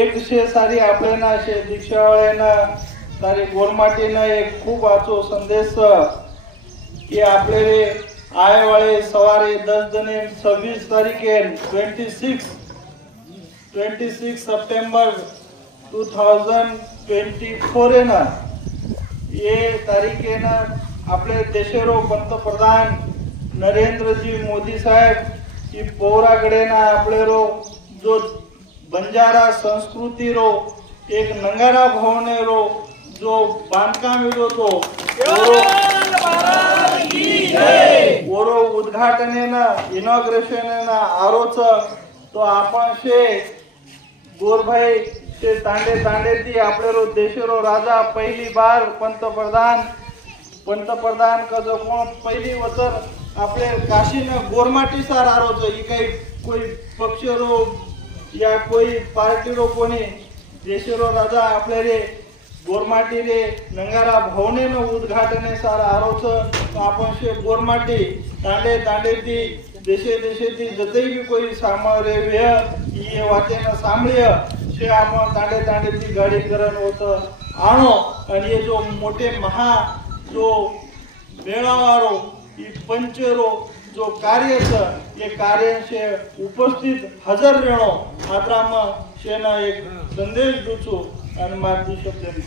एक शे सारी आपल्याला शे दीक्षावाळ्यांना सारी गोरमाटीना एक खूप आचो संदेश कि आपले आए वाले सवारे 10 जने 26 तारीखे 26 सितंबर 2024 है ना ये तारीखे ना आपले देशेरो पंतप्रधान नरेंद्र जी मोदी साहेब की पौराकडे ना आपले रो जो बंजारा संस्कृती रो एक नंगारा भवने रो जो बांधकाम जो तो ओरो उद्घाटने ना इनॉग्रेशन ना आरोच तो आपण शे गोरभाई ते तांडे ती आपले रो देशरो राजा पहिली बार पंतप्रधान का जो कोण पहिली वतर आपले काशी न गोरमाटी सार आरोच ही काही कोई पक्ष रो या कोई पार्टी रो कोणी देशरो राजा आपले रे गोरमाटी रे नंगारा भवने न उद्घाटने सार आरोच आपण शे गोरमाटी तांडे ती देशे ती जतई भी कोई सामरे वे ये वाते न सांभळ्य शे आपण तांडे ती गाडी करण होत आणो आणि ये जो मोठे महा जो मेळावारो ही पंचरो जो कार्य ये कार्य से उपस्थित हजर रहणो आत्राम शेना एक संदेश दूचो आणि माती शब्द